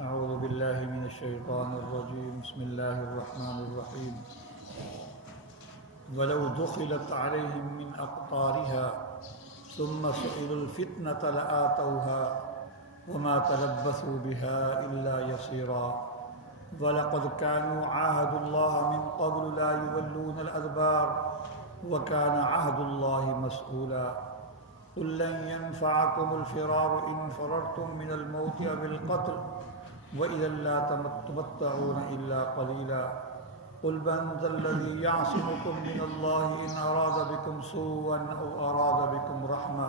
أعوذ بالله من الشيطان الرجيم بسم الله الرحمن الرحيم ولو دخلت عليهم من أقطارها ثم سئلوا الفتنة لآتوها وما تلبثوا بها إلا يسيرا ولقد كانوا عاهدوا الله من قبل لا يولون الأدبار وكان عهد الله مسؤولا قل لن ينفعكم الفرار إن فررتم من الموت أو القتل وإذا لا تمتعون إلا قليلا قل من ذا الذي يعصمكم من الله إن أراد بكم سوءا أو أراد بكم رحمة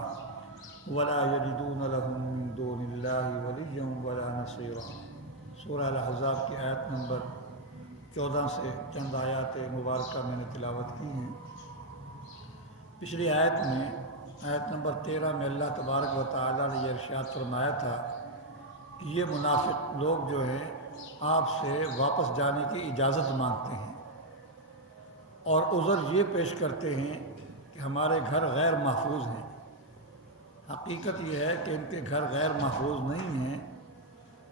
ولا يجدون لهم من دون الله وليا ولا نصيرا۔ سورہ الاحزاب کی آیت نمبر 14 سے چند آیات مبارکہ میں نے تلاوت کی ہیں۔ پچھلی آیت میں آیت نمبر 13 میں اللہ تبارک و تعالیٰ نے یہ ارشاد فرمایا تھا کہ یہ منافق لوگ جو ہیں آپ سے واپس جانے کی اجازت مانگتے ہیں اور عذر یہ پیش کرتے ہیں کہ ہمارے گھر غیر محفوظ ہیں۔ حقیقت یہ ہے کہ ان کے گھر غیر محفوظ نہیں ہیں،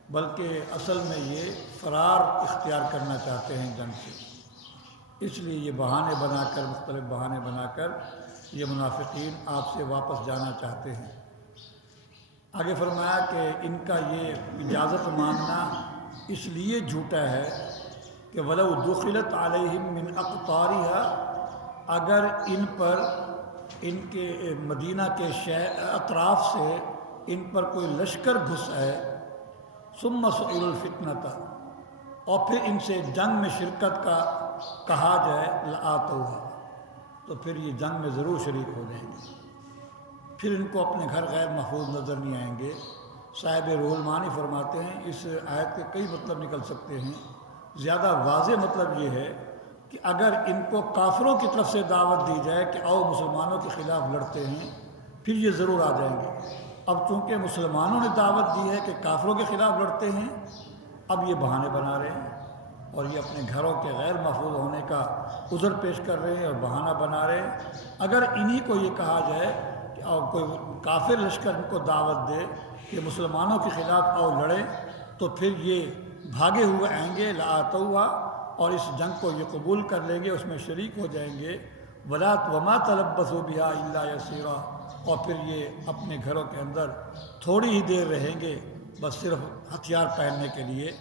بلکہ اصل میں یہ فرار اختیار کرنا چاہتے ہیں جنگ سے، اس لیے یہ بہانے بنا کر مختلف بہانے بنا کر یہ منافقین آپ سے واپس جانا چاہتے ہیں۔ آگے فرمایا کہ ان کا یہ اجازت مانگنا اس لیے جھوٹا ہے کہ وَلَوْ دُخِلَتْ عَلَيْهِمْ مِنْ أَقْطَارِهَا، اگر ان پر ان کے مدینہ کے اطراف سے ان پر کوئی لشکر گھس آئے، ثُمَّ سُئِلُوا الْفِتْنَةَ، اور پھر ان سے جنگ میں شرکت کا کہا جائے لَآتَوْهَا، تو پھر یہ جنگ میں ضرور شریک ہو جائیں گے، پھر ان کو اپنے گھر غیر محفوظ نظر نہیں آئیں گے۔ صاحب روح المعانی فرماتے ہیں اس آیت کے کئی مطلب نکل سکتے ہیں، زیادہ واضح مطلب یہ ہے کہ اگر ان کو کافروں کی طرف سے دعوت دی جائے کہ آؤ مسلمانوں کے خلاف لڑتے ہیں، پھر یہ ضرور آ جائیں گے۔ اب چونکہ مسلمانوں نے دعوت دی ہے کہ کافروں کے خلاف لڑتے ہیں، اب یہ بہانے بنا رہے ہیں اور یہ اپنے گھروں کے غیر محفوظ ہونے کا عذر پیش کر رہے ہیں اور بہانہ بنا رہے ہیں۔ اگر انہی کو یہ کہا جائے کہ کوئی کافر لشکر ان کو دعوت دے کہ مسلمانوں کے خلاف آؤ لڑیں، تو پھر یہ بھاگے ہوئے آئیں گے لآتوہا، اور اس جنگ کو یہ قبول کر لیں گے، اس میں شریک ہو جائیں گے۔ وما تلبثوا بها الا یسیرا، اور پھر یہ اپنے گھروں کے اندر تھوڑی ہی دیر رہیں گے، بس صرف ہتھیار پہننے کے لیے،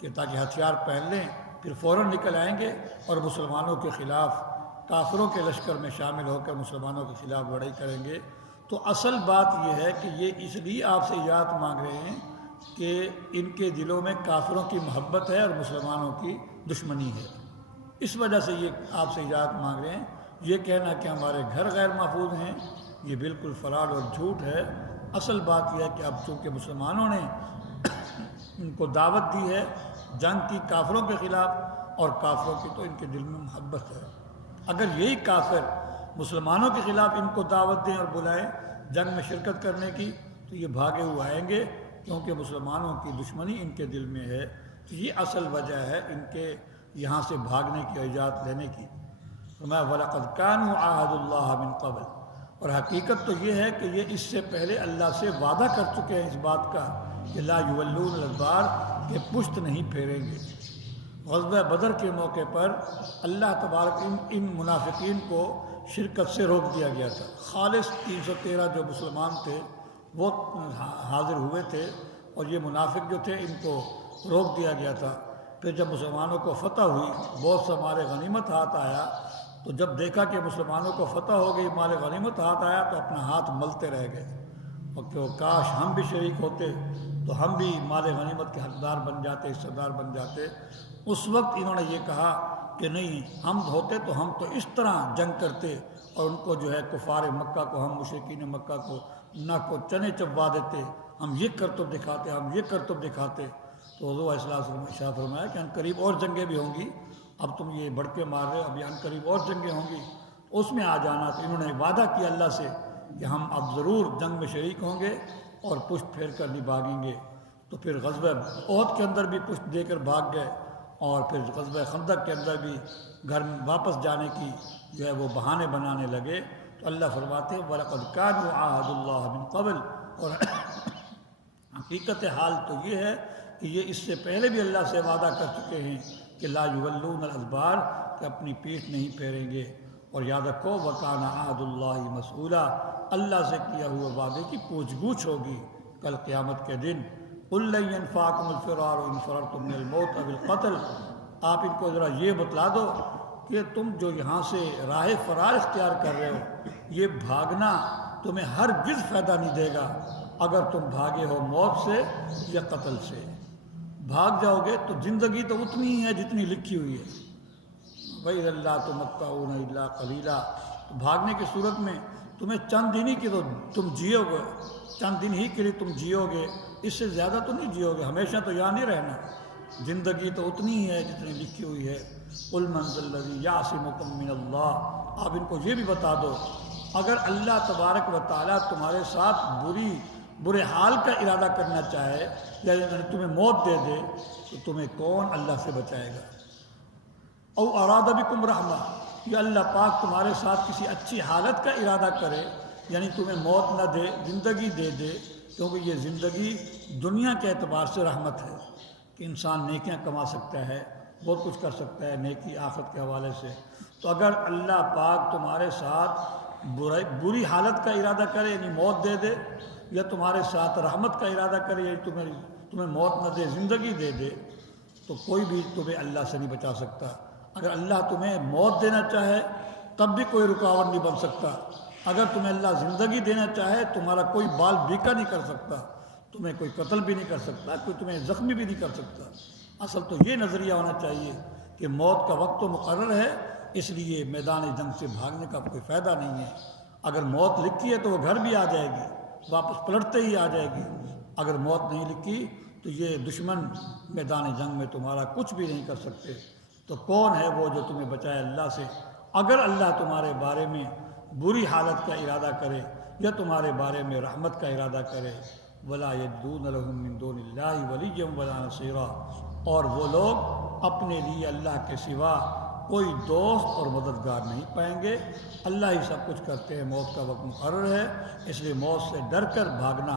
کہ تاکہ ہتھیار پہن لیں، پھر فوراً نکل آئیں گے اور مسلمانوں کے خلاف کافروں کے لشکر میں شامل ہو کر مسلمانوں کے خلاف لڑائی کریں گے۔ تو اصل بات یہ ہے کہ یہ اس لیے آپ سے اجازت مانگ رہے ہیں کہ ان کے دلوں میں کافروں کی محبت ہے اور مسلمانوں کی دشمنی ہے، اس وجہ سے یہ آپ سے اجازت مانگ رہے ہیں۔ یہ کہنا کہ ہمارے گھر غیر محفوظ ہیں، یہ بالکل فراڈ اور جھوٹ ہے۔ اصل بات یہ ہے کہ اب چونکہ مسلمانوں نے ان کو دعوت دی ہے جنگ کی کافروں کے خلاف، اور کافروں کی تو ان کے دل میں محبت ہے، اگر یہی کافر مسلمانوں کے خلاف ان کو دعوت دیں اور بلائیں جنگ میں شرکت کرنے کی، تو یہ بھاگے ہوئے آئیں گے، کیونکہ مسلمانوں کی دشمنی ان کے دل میں ہے۔ تو یہ اصل وجہ ہے ان کے یہاں سے بھاگنے کی اور اجازت لینے کی۔ فرمایا وَلَقَدْ كَانُوا عَاهَدُوا اللَّهَ مِنْ قَبْلُ، اور حقیقت تو یہ ہے کہ یہ اس سے پہلے اللہ سے وعدہ کر چکے ہیں اس بات کا کہ لا یولون الادبار، کہ پشت نہیں پھیریں گے۔ غزوہ بدر کے موقع پر اللہ تبارک ان منافقین کو شرکت سے روک دیا گیا تھا۔ خالص 313 جو مسلمان تھے وہ حاضر ہوئے تھے، اور یہ منافق جو تھے ان کو روک دیا گیا تھا۔ پھر جب مسلمانوں کو فتح ہوئی، بہت سا مال غنیمت ہاتھ آیا، تو جب دیکھا کہ مسلمانوں کو فتح ہو گئی، مال غنیمت ہاتھ آیا، تو اپنا ہاتھ ملتے رہ گئے، اور کہ کاش ہم بھی شریک ہوتے تو ہم بھی مال غنیمت کے حقدار بن جاتے، حصہ دار بن جاتے۔ اس وقت انہوں نے یہ کہا کہ نہیں، ہم ہوتے تو ہم تو اس طرح جنگ کرتے اور ان کو جو ہے کفار مکہ کو، ہم مشرکین مکہ کو نہ کو چنے چبوا دیتے، ہم یہ کرتب دکھاتے، ہم یہ کرتب دکھاتے۔ تو حضور علیہ السلام نے ارشاد فرمایا کہ ان قریب اور جنگیں بھی ہوں گی، اب تم یہ بڑھ کے مار رہے ہو، ابھی ان قریب اور جنگیں ہوں گی، اس میں آ جانا۔ تو انہوں نے وعدہ کیا اللہ سے کہ ہم اب ضرور جنگ میں شریک ہوں گے اور پشت پھیر کر نہیں بھاگیں گے۔ تو پھر غزوہ احد کے اندر بھی پشت دے کر بھاگ گئے، اور پھر غزوہ خندق کے اندر بھی گھر واپس جانے کی جو ہے وہ بہانے بنانے لگے۔ تو اللہ فرماتے ہیں وَلَقَدْ كَانُوا عَاهَدُوا اللَّهَ مِنْ قَبْلُ، اور حقیقت حال تو یہ ہے کہ یہ اس سے پہلے بھی اللہ سے وعدہ کر چکے ہیں کہ لا یولون الادبار، کہ اپنی پیٹھ نہیں پھیریں گے۔ اور یاد رکھو وکان عہد اللہ مسئولا، اللہ سے کیا ہوا وعدے کی پوچھ گچھ ہوگی کل قیامت کے دن۔ قل لن ينفعكم الفرار ان فررتم من الموت او القتل، آپ ان کو ذرا یہ بتلا دو کہ تم جو یہاں سے راہ فرار اختیار کر رہے ہو، یہ بھاگنا تمہیں ہرگز فائدہ نہیں دے گا اگر تم بھاگے ہو موت سے یا قتل سے۔ بھاگ جاؤ گے تو زندگی تو اتنی ہی ہے جتنی لکھی ہوئی ہے۔ وَإِذًا لَّا تُمَتَّعُونَ إِلَّا قَلِيلًا، تو بھاگنے کی صورت میں تمہیں چند دن ہی کے تو تم جیو گے، چند دن ہی کے لیے تم جیو گے، اس سے زیادہ تو نہیں جیو گے، ہمیشہ تو یہاں نہیں رہنا۔ زندگی تو اتنی ہی ہے جتنی لکھی ہوئی ہے۔ قُلْ مَنْ ذَا الَّذِي يَعْصِمُكُم مِّنَ اللَّهِ، آپ ان کو یہ بھی بتا دو اگر اللہ تبارک و تعالیٰ تمہارے ساتھ برے حال کا ارادہ کرنا چاہے یا تمہیں موت دے دے تو تمہیں کون اللہ سے بچائے گا؟ او اراد بکم رحمہ، یا اللہ پاک تمہارے ساتھ کسی اچھی حالت کا ارادہ کرے، یعنی تمہیں موت نہ دے، زندگی دے دے، کیونکہ یہ زندگی دنیا کے اعتبار سے رحمت ہے کہ انسان نیکیاں کما سکتا ہے، بہت کچھ کر سکتا ہے نیکی آخرت کے حوالے سے۔ تو اگر اللہ پاک تمہارے ساتھ بری حالت کا ارادہ کرے یعنی موت دے دے، یا تمہارے ساتھ رحمت کا ارادہ کرے یعنی تمہیں موت نہ دے زندگی دے دے، تو کوئی بھی تمہیں اللہ سے نہیں بچا سکتا۔ اگر اللہ تمہیں موت دینا چاہے تب بھی کوئی رکاوٹ نہیں بن سکتا، اگر تمہیں اللہ زندگی دینا چاہے تمہارا کوئی بال بیکا نہیں کر سکتا، تمہیں کوئی قتل بھی نہیں کر سکتا، کوئی تمہیں زخمی بھی نہیں کر سکتا۔ اصل تو یہ نظریہ ہونا چاہیے کہ موت کا وقت تو مقرر ہے، اس لیے میدان جنگ سے بھاگنے کا کوئی فائدہ نہیں ہے۔ اگر موت لکھی ہے تو وہ گھر بھی آ جائے گی، واپس پلٹتے ہی آ جائے گی۔ اگر موت نہیں لکھی تو یہ دشمن میدان جنگ میں تمہارا کچھ بھی نہیں کر سکتے۔ تو کون ہے وہ جو تمہیں بچائے اللہ سے؟ اگر اللہ تمہارے بارے میں بری حالت کا ارادہ کرے یا تمہارے بارے میں رحمت کا ارادہ کرے، وَلَا يَجِدُونَ لَهُم مِّن دُونِ اللَّهِ وَلِيًّا وَلَا نَصِيرًا، اور وہ لوگ اپنے لیے اللہ کے سوا کوئی دوست اور مددگار نہیں پائیں گے۔ اللہ ہی سب کچھ کرتے ہیں، موت کا وقت مقرر ہے، اس لیے موت سے ڈر کر بھاگنا